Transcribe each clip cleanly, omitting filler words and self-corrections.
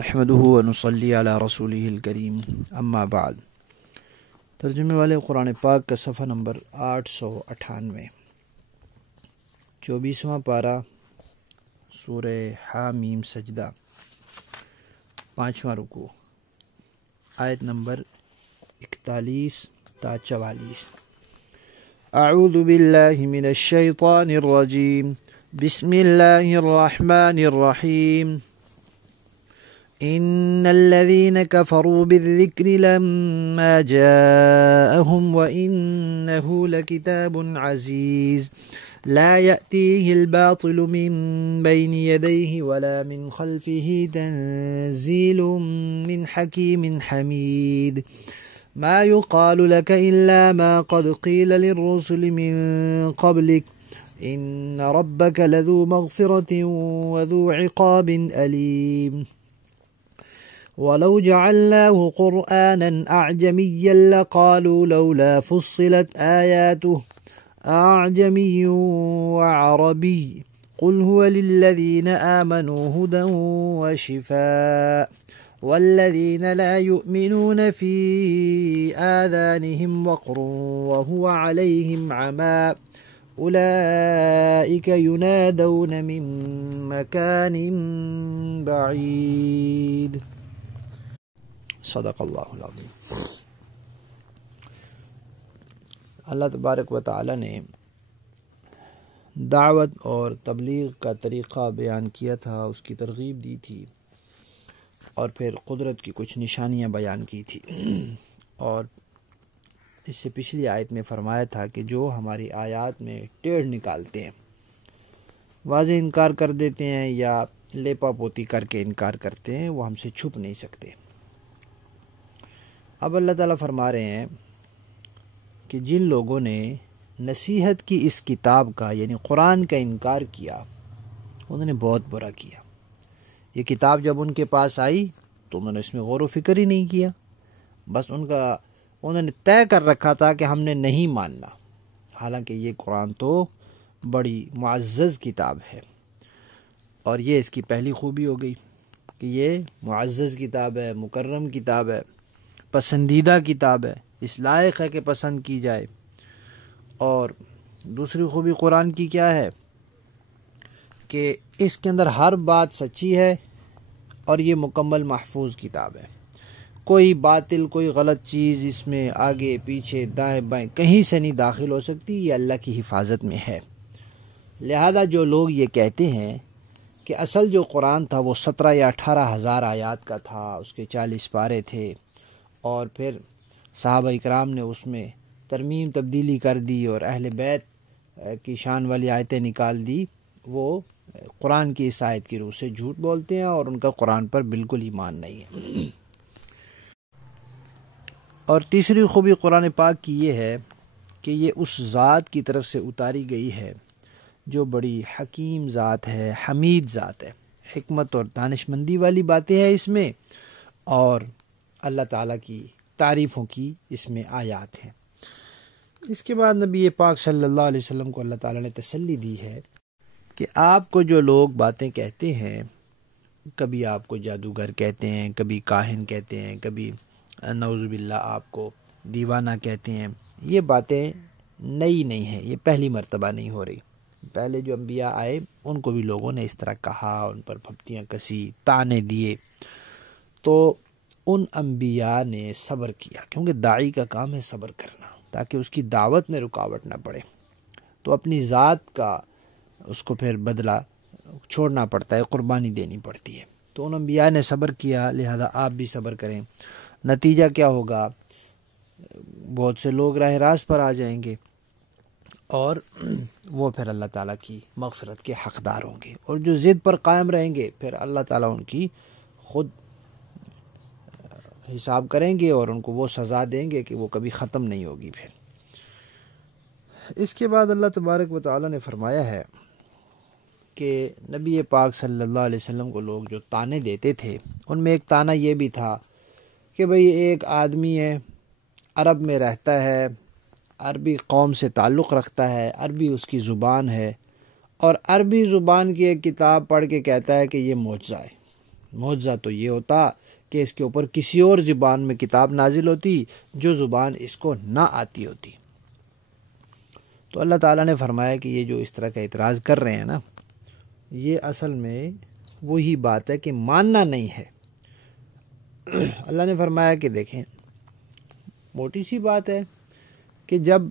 نحمدہ ونصلی علی رسولہ الکریم اما بعد۔ ترجمے والے قرآن پاک کا صفحہ نمبر 898، 24واں پارہ، سورہ حامیم سجدہ، 5واں رکوع، آیت نمبر 41 تا 44۔ اعوذ باللہ من الشیطان الرجیم، بسم اللہ الرحمن الرحیم۔ إن الذين كفروا بالذكر لما جاءهم وإنه لكتاب عزيز لا يأتيه الباطل من بين يديه ولا من خلفه تنزيل من حكيم حميد ما يقال لك إلا ما قد قيل للرسل من قبلك إن ربك لذو مغفرة وذو عقاب أليم ولو جعلناه قرآنا أعجميا لقالوا لولا فصلت آياته أعجمي وعربي قل هو للذين آمنوا هدى وشفاء والذين لا يؤمنون في آذانهم وقر وهو عليهم عمى أولئك ينادون من مكان بعيد۔ صدق اللہ العظیم۔ اللہ تبارک و تعالی نے دعوت اور تبلیغ کا طریقہ بیان کیا تھا، اس کی ترغیب دی تھی، اور پھر قدرت کی کچھ نشانیاں بیان کی تھی، اور اس سے پچھلی آیت میں فرمایا تھا کہ جو ہماری آیات میں ٹیڑھ نکالتے ہیں، واضح انکار کر دیتے ہیں یا لیپا پوتی کر کے انکار کرتے ہیں، وہ ہم سے چھپ نہیں سکتے۔ اب اللہ تعالیٰ فرما رہے ہیں کہ جن لوگوں نے نصیحت کی اس کتاب کا یعنی قرآن کا انکار کیا، انہوں نے بہت برا کیا۔ یہ کتاب جب ان کے پاس آئی تو انہوں نے اس میں غور و فکر ہی نہیں کیا، بس انہوں نے طے کر رکھا تھا کہ ہم نے نہیں ماننا، حالانکہ یہ قرآن تو بڑی معزز کتاب ہے، اور یہ اس کی پہلی خوبی ہو گئی کہ یہ معزز کتاب ہے، مکرم کتاب ہے، پسندیدہ کتاب ہے، اس لائق ہے کہ پسند کی جائے۔ اور دوسری خوبی قرآن کی کیا ہے کہ اس کے اندر ہر بات سچی ہے، اور یہ مکمل محفوظ کتاب ہے۔ کوئی باطل، کوئی غلط چیز اس میں آگے پیچھے دائیں بائیں کہیں سے نہیں داخل ہو سکتی، یہ اللہ کی حفاظت میں ہے۔ لہذا جو لوگ یہ کہتے ہیں کہ اصل جو قرآن تھا وہ 17 یا 18 ہزار آیات کا تھا، اس کے 40 پارے تھے، اور پھر صحابہ اکرام نے اس میں ترمیم تبدیلی کر دی اور اہل بیت کی شان والی آیتیں نکال دی، وہ قرآن کی اس آیت کی روح سے جھوٹ بولتے ہیں، اور ان کا قرآن پر بالکل ایمان نہیں ہے۔ اور تیسری خوبی قرآن پاک کی یہ ہے کہ یہ اس ذات کی طرف سے اتاری گئی ہے جو بڑی حکیم ذات ہے، حمید ذات ہے، حکمت اور دانشمندی والی باتیں ہیں اس میں، اور اللہ تعالیٰ کی تعریفوں کی اس میں آیات ہیں۔ اس کے بعد نبی پاک صلی اللہ علیہ وسلم کو اللہ تعالیٰ نے تسلی دی ہے کہ آپ کو جو لوگ باتیں کہتے ہیں، کبھی آپ کو جادوگر کہتے ہیں، کبھی کاہن کہتے ہیں، کبھی نعوذ باللہ آپ کو دیوانہ کہتے ہیں، یہ باتیں نئی نہیں ہیں، یہ پہلی مرتبہ نہیں ہو رہی۔ پہلے جو انبیاء آئے ان کو بھی لوگوں نے اس طرح کہا، ان پر پھپتیاں کسی، طعنے دیے، تو ان انبیاء نے صبر کیا، کیونکہ داعی کا کام ہے صبر کرنا، تاکہ اس کی دعوت میں رکاوٹ نہ پڑے، تو اپنی ذات کا اس کو پھر بدلہ چھوڑنا پڑتا ہے، قربانی دینی پڑتی ہے۔ تو ان انبیاء نے صبر کیا، لہذا آپ بھی صبر کریں۔ نتیجہ کیا ہوگا؟ بہت سے لوگ راہ راست پر آ جائیں گے، اور وہ پھر اللہ تعالیٰ کی مغفرت کے حقدار ہوں گے، اور جو ضد پر قائم رہیں گے پھر اللہ تعالیٰ ان کی خود حساب کریں گے، اور ان کو وہ سزا دیں گے کہ وہ کبھی ختم نہیں ہوگی۔ پھر اس کے بعد اللہ تبارک و تعالیٰ نے فرمایا ہے کہ نبی پاک صلی اللہ علیہ وسلم کو لوگ جو طعنے دیتے تھے، ان میں ایک طعنہ یہ بھی تھا کہ بھئی ایک آدمی ہے، عرب میں رہتا ہے، عربی قوم سے تعلق رکھتا ہے، عربی اس کی زبان ہے، اور عربی زبان کی ایک کتاب پڑھ کے کہتا ہے کہ یہ معجزہ ہے، معجزہ تو یہ ہوتا کہ اس کے اوپر کسی اور زبان میں کتاب نازل ہوتی جو زبان اس کو نہ آتی ہوتی۔ تو اللہ تعالیٰ نے فرمایا کہ یہ جو اس طرح کا اعتراض کر رہے ہیں نا، یہ اصل میں وہی بات ہے کہ ماننا نہیں ہے۔ اللہ نے فرمایا کہ دیکھیں، موٹی سی بات ہے کہ جب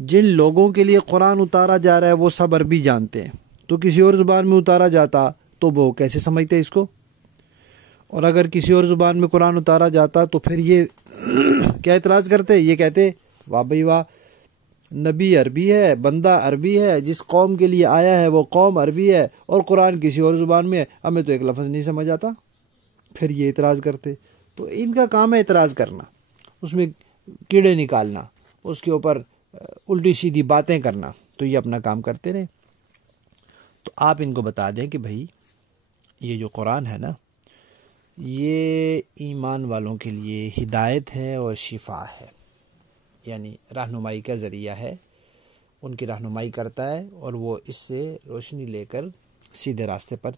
جن لوگوں کے لیے قرآن اتارا جا رہا ہے وہ سب عربی جانتے ہیں، تو کسی اور زبان میں اتارا جاتا تو وہ کیسے سمجھتے اس کو؟ اور اگر کسی اور زبان میں قرآن اتارا جاتا تو پھر یہ کیا اعتراض کرتے؟ یہ کہتے واہ بھائی واہ، نبی عربی ہے، بندہ عربی ہے، جس قوم کے لیے آیا ہے وہ قوم عربی ہے، اور قرآن کسی اور زبان میں ہے، ہمیں تو ایک لفظ نہیں سمجھ آتا۔ پھر یہ اعتراض کرتے۔ تو ان کا کام ہے اعتراض کرنا، اس میں کیڑے نکالنا، اس کے اوپر الٹی سیدھی باتیں کرنا، تو یہ اپنا کام کرتے رہے۔ تو آپ ان کو بتا دیں کہ بھائی یہ جو قرآن ہے نا، یہ ایمان والوں کے لیے ہدایت ہے اور شفا ہے، یعنی رہنمائی کا ذریعہ ہے، ان کی رہنمائی کرتا ہے اور وہ اس سے روشنی لے کر سیدھے راستے پر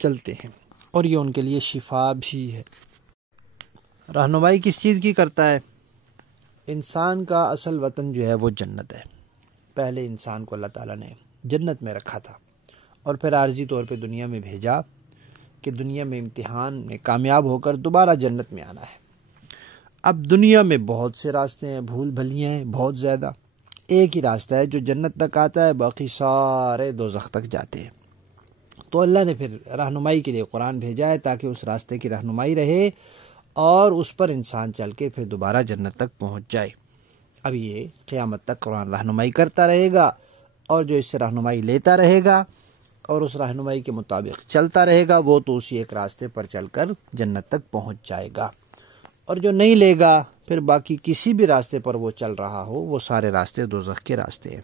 چلتے ہیں، اور یہ ان کے لیے شفا بھی ہے۔ رہنمائی کس چیز کی کرتا ہے؟ انسان کا اصل وطن جو ہے وہ جنت ہے۔ پہلے انسان کو اللہ تعالیٰ نے جنت میں رکھا تھا اور پھر عارضی طور پہ دنیا میں بھیجا کہ دنیا میں امتحان میں کامیاب ہو کر دوبارہ جنت میں آنا ہے۔ اب دنیا میں بہت سے راستے ہیں، بھول بھلیاں ہیں بہت زیادہ، ایک ہی راستہ ہے جو جنت تک آتا ہے، باقی سارے دوزخ تک جاتے ہیں۔ تو اللہ نے پھر رہنمائی کے لیے قرآن بھیجا ہے تاکہ اس راستے کی رہنمائی رہے اور اس پر انسان چل کے پھر دوبارہ جنت تک پہنچ جائے۔ اب یہ قیامت تک قرآن رہنمائی کرتا رہے گا، اور جو اس سے رہنمائی لیتا رہے گا اور اس رہنمائی کے مطابق چلتا رہے گا وہ تو اسی ایک راستے پر چل کر جنت تک پہنچ جائے گا، اور جو نہیں لے گا پھر باقی کسی بھی راستے پر وہ چل رہا ہو وہ سارے راستے دوزخ کے راستے ہیں۔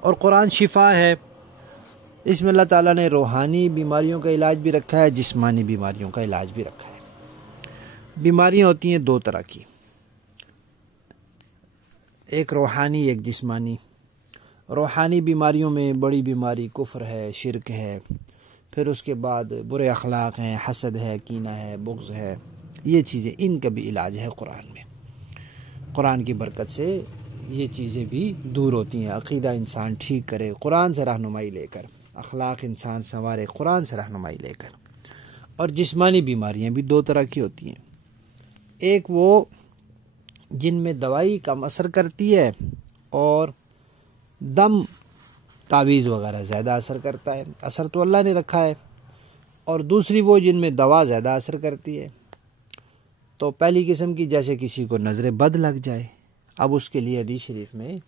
اور قرآن شفا ہے، اس میں اللہ تعالیٰ نے روحانی بیماریوں کا علاج بھی رکھا ہے، جسمانی بیماریوں کا علاج بھی رکھا ہے۔ بیماریاں ہوتی ہیں دو طرح کی، ایک روحانی ایک جسمانی۔ روحانی بیماریوں میں بڑی بیماری کفر ہے، شرک ہے، پھر اس کے بعد برے اخلاق ہیں، حسد ہے، کینہ ہے، بغض ہے، یہ چیزیں، ان کا بھی علاج ہے قرآن میں۔ قرآن کی برکت سے یہ چیزیں بھی دور ہوتی ہیں۔ عقیدہ انسان ٹھیک کرے قرآن سے رہنمائی لے کر، اخلاق انسان سنوارے قرآن سے رہنمائی لے کر۔ اور جسمانی بیماریاں بھی دو طرح کی ہوتی ہیں، ایک وہ جن میں دوائی کم اثر کرتی ہے اور دم تعویذ وغیرہ زیادہ اثر کرتا ہے، اثر تو اللہ نے رکھا ہے، اور دوسری وہ جن میں دوا زیادہ اثر کرتی ہے۔ تو پہلی قسم کی جیسے کسی کو نظر بد لگ جائے، اب اس کے لیے حدیث شریف میں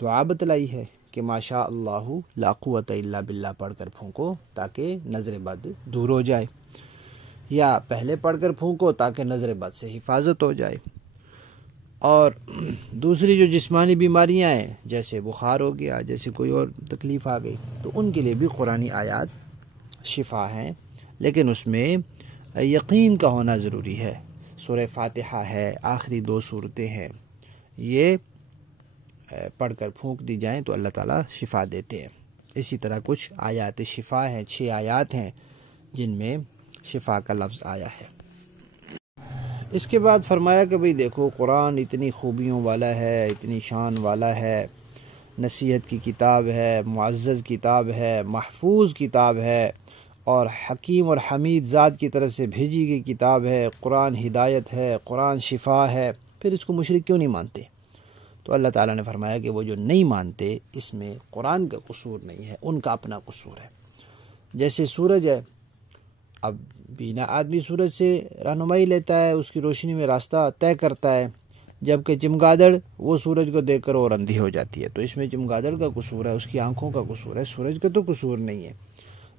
دعا بتلائی ہے کہ ماشاء اللہ لا قوت الا باللہ پڑھ کر پھونکو تاکہ نظر بد دور ہو جائے، یا پہلے پڑھ کر پھونکو تاکہ نظر بد سے حفاظت ہو جائے۔ اور دوسری جو جسمانی بیماریاں ہیں جیسے بخار ہو گیا، جیسے کوئی اور تکلیف آ گئی، تو ان کے لیے بھی قرآنی آیات شفا ہیں، لیکن اس میں یقین کا ہونا ضروری ہے۔ سورہ فاتحہ ہے، آخری دو صورتیں ہیں، یہ پڑھ کر پھونک دی جائیں تو اللہ تعالیٰ شفا دیتے ہیں۔ اسی طرح کچھ آیات شفا ہیں، 6 آیات ہیں جن میں شفا کا لفظ آیا ہے۔ اس کے بعد فرمایا کہ بھئی دیکھو قرآن اتنی خوبیوں والا ہے، اتنی شان والا ہے، نصیحت کی کتاب ہے، معزز کتاب ہے، محفوظ کتاب ہے، اور حکیم اور حمید ذات کی طرف سے بھیجی گئی کتاب ہے، قرآن ہدایت ہے، قرآن شفا ہے، پھر اس کو مشرک کیوں نہیں مانتے؟ تو اللہ تعالیٰ نے فرمایا کہ وہ جو نہیں مانتے اس میں قرآن کا قصور نہیں ہے، ان کا اپنا قصور ہے۔ جیسے سورج ہے، اب بینا آدمی سورج سے رہنمائی لیتا ہے، اس کی روشنی میں راستہ طے کرتا ہے، جبکہ چمگادڑ وہ سورج کو دیکھ کر اور اندھی ہو جاتی ہے، تو اس میں چمگادڑ کا قصور ہے، اس کی آنکھوں کا قصور ہے، سورج کا تو قصور نہیں ہے۔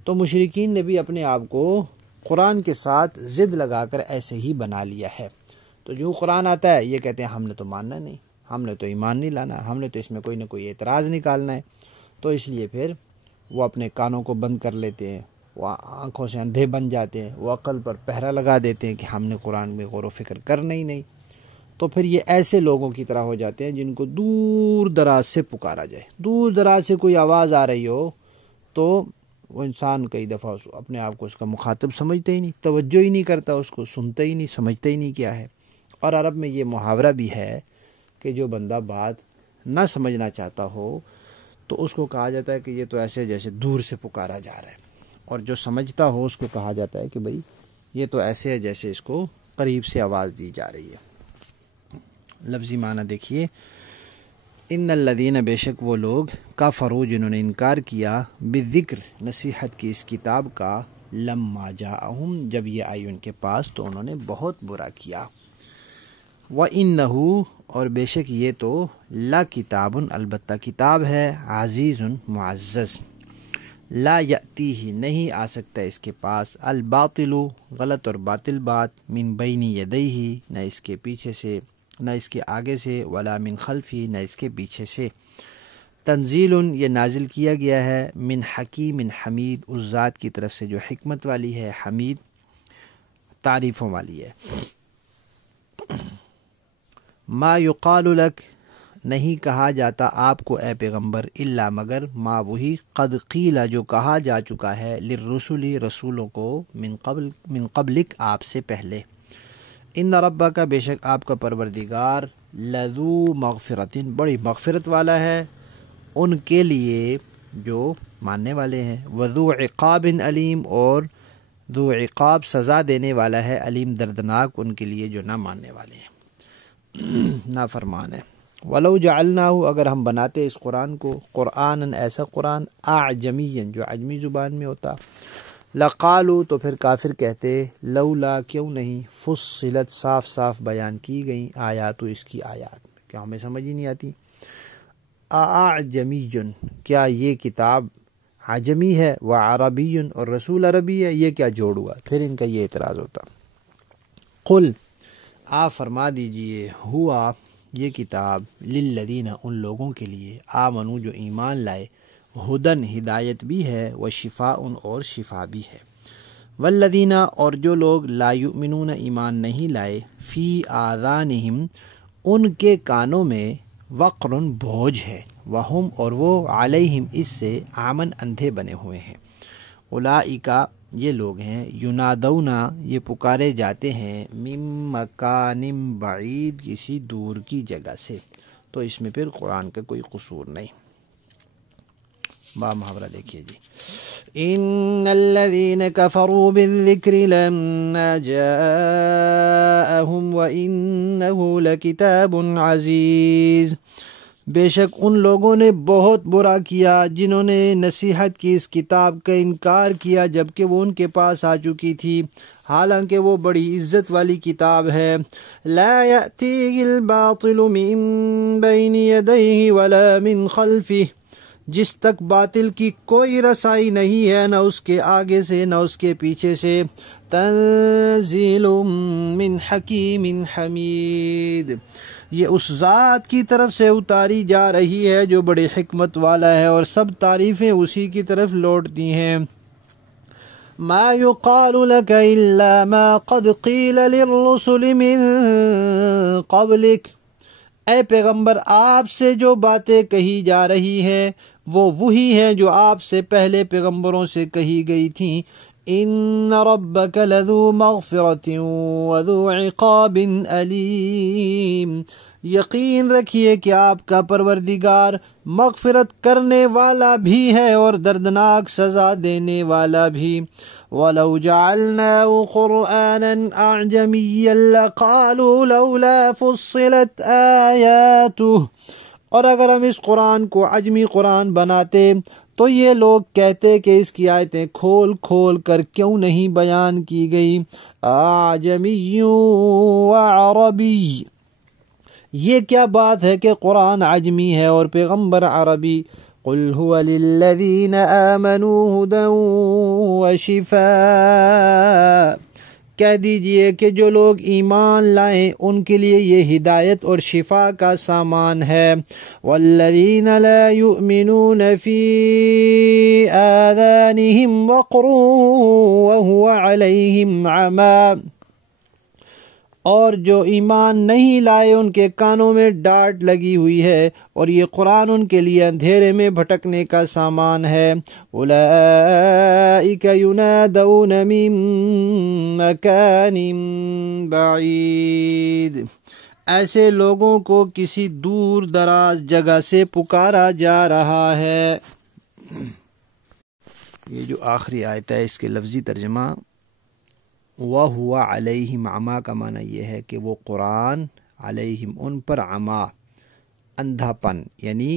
تو مشرکین نے بھی اپنے آپ کو قرآن کے ساتھ ضد لگا کر ایسے ہی بنا لیا ہے۔ تو جو قرآن آتا ہے یہ کہتے ہیں ہم نے تو ماننا نہیں، ہم نے تو ایمان نہیں لانا، ہم نے تو اس میں کوئی نہ کوئی اعتراض نکالنا ہے۔ تو اس لیے پھر وہ اپنے کانوں کو بند کر لیتے ہیں، وہ آنکھوں سے اندھے بن جاتے ہیں، وہ عقل پر پہرا لگا دیتے ہیں کہ ہم نے قرآن میں غور و فکر کرنا ہی نہیں۔ تو پھر یہ ایسے لوگوں کی طرح ہو جاتے ہیں جن کو دور دراز سے پکارا جائے، دور دراز سے کوئی آواز آ رہی ہو تو وہ انسان کئی دفعہ اپنے آپ کو اس کا مخاطب سمجھتا ہی نہیں، توجہ ہی نہیں کرتا، اس کو سنتا ہی نہیں، سمجھتا ہی نہیں کیا ہے۔ اور عرب میں یہ محاورہ بھی ہے کہ جو بندہ بات نہ سمجھنا چاہتا ہو تو اس کو کہا جاتا ہے کہ یہ تو ایسے جیسے دور سے پکارا جا رہا ہے، اور جو سمجھتا ہو اس کو کہا جاتا ہے کہ بھئی یہ تو ایسے ہے جیسے اس کو قریب سے آواز دی جا رہی ہے۔ لفظی معنی دیکھیے، ان الذین، بے شک وہ لوگ، کفروا جنہوں نے انکار کیا، بالذکر نصیحت کی اس کتاب کا، لما جاءہم جب یہ آئی ان کے پاس تو انہوں نے بہت برا کیا۔ وَإِنَّهُ اور بے شک یہ تو، لا کتاب البتہ کتاب ہے، عزیز معزز، لا یأتیہ نہیں آ سکتا اس کے پاس، الباطل غلط اور باطل بات، من بین یدیہ نہ اس کے پیچھے سے، نہ اس کے آگے سے، ولا من خلفہ نہ اس کے پیچھے سے، تنزیل یہ نازل کیا گیا ہے، من حکیم حمید اس ذات کی طرف سے جو حکمت والی ہے، حمید تعریفوں والی ہے۔ ما یقال لک نہیں کہا جاتا آپ کو اے پیغمبر، الا مگر ما وہی، قد قیل جو کہا جا چکا ہے، للرسل رسولوں کو، من قبلک آپ سے پہلے، ان ربک بے شک آپ کا پروردگار، لذو مغفرت بڑی مغفرت والا ہے ان کے لیے جو ماننے والے ہیں، وذو عقاب علیم اور ذو عقاب سزا دینے والا ہے، علیم دردناک ان کے لیے جو نہ ماننے والے ہیں، نافرمان ہے۔ ولو جعلناہ اگر ہم بناتے اس قرآن کو، قرآن ایسا قرآن، اعجمیا جو عجمی زبان میں ہوتا، لقالو تو پھر کافر کہتے، لولا کیوں نہیں، فصلت صاف صاف بیان کی گئیں، آیات اس کی آیات، کیا ہمیں سمجھ ہی نہیں آتی، اعجمی کیا یہ کتاب عجمی ہے، وعربی اور رسول عربی ہے، یہ کیا جوڑ ہوا، پھر ان کا یہ اعتراض ہوتا۔ قل آپ فرما دیجئے، ہوا یہ کتاب، للذین ان لوگوں کے لیے، آمنو جو ایمان لائے، ہدن ہدایت بھی ہے، وشفاء اور شفا بھی ہے، والذین اور جو لوگ لا یؤمنون ایمان نہیں لائے، فی آذانہم ان کے کانوں میں، وقر بوجھ ہے، وہم اور وہ، علیہم اس سے، عامن اندھے بنے ہوئے ہیں، اولئک یہ لوگ ہیں، ینادونا یہ پکارے جاتے ہیں، من مکان بعید کسی دور کی جگہ سے، تو اس میں پھر قرآن کا کوئی قصور نہیں۔ با محاورہ دیکھیے جی، ان الذین کفروا بالذکر لما جاءہم وانہ لکتاب عزیز، بے شک ان لوگوں نے بہت برا کیا جنہوں نے نصیحت کی اس کتاب کا انکار کیا جبکہ وہ ان کے پاس آ چکی تھی، حالانکہ وہ بڑی عزت والی کتاب ہے، لا یأتیہ الباطل من بین یدیہ ولا من خلفہ، جس تک باطل کی کوئی رسائی نہیں ہے، نہ اس کے آگے سے نہ اس کے پیچھے سے، تنزیل من حکیم حمید یہ اس ذات کی طرف سے اتاری جا رہی ہے جو بڑی حکمت والا ہے اور سب تعریفیں اسی کی طرف لوٹتی ہیں۔ ما یقال لک الا ما قد قیل للرسل من قبلک، اے پیغمبر آپ سے جو باتیں کہی جا رہی ہیں وہ وہی ہیں جو آپ سے پہلے پیغمبروں سے کہی گئی تھیں، ان ربک لذو مغفرت وذو عقاب علیم، یقین رکھیے کہ آپ کا پروردگار مغفرت کرنے والا بھی ہے اور دردناک سزا دینے والا بھی۔ وَلَوْ جَعَلْنَاهُ قُرْآنًا أَعْجَمِيًّا لَقَالُوا لَوْلَا فُصِّلَتْ آيَاتُهُ، اور اگر ہم اس قرآن کو عجمی قرآن بناتے تو یہ لوگ کہتے کہ اس کی آیتیں کھول کھول کر کیوں نہیں بیان کی گئی، اعجمی وعربی، یہ کیا بات ہے کہ قرآن عجمی ہے اور پیغمبر عربی، قل هو للذین آمنوا هدى وشفاء، کہہ دیجئے کہ جو لوگ ایمان لائیں ان کے لیے یہ ہدایت اور شفا کا سامان ہے، والذین لا یؤمنون فی آذانہم وقر وهو علیہم عمی، اور جو ایمان نہیں لائے ان کے کانوں میں ڈانٹ لگی ہوئی ہے، اور یہ قرآن ان کے لیے اندھیرے میں بھٹکنے کا سامان ہے۔ اولئک ینادون من مکان بعید، ایسے لوگوں کو کسی دور دراز جگہ سے پکارا جا رہا ہے۔ یہ جو آخری آیت ہے اس کے لفظی ترجمہ وَهُوَ عَلَيْهِمْ عَمَا کا معنی یہ ہے کہ وہ قرآن علیہم ان پر عما اندھا پن یعنی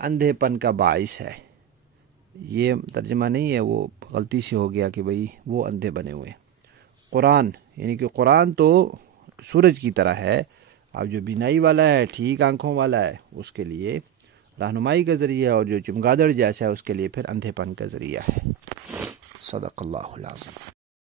اندھے پن کا باعث ہے۔ یہ ترجمہ نہیں ہے، وہ غلطی سے ہو گیا کہ بھئی وہ اندھے بنے ہوئے۔ قرآن یعنی کہ قرآن تو سورج کی طرح ہے، اب جو بینائی والا ہے ٹھیک آنکھوں والا ہے اس کے لیے رہنمائی کا ذریعہ، اور جو چمگادڑ جیسا ہے اس کے لیے پھر اندھے پن کا ذریعہ ہے۔ صدق اللہ العظیم۔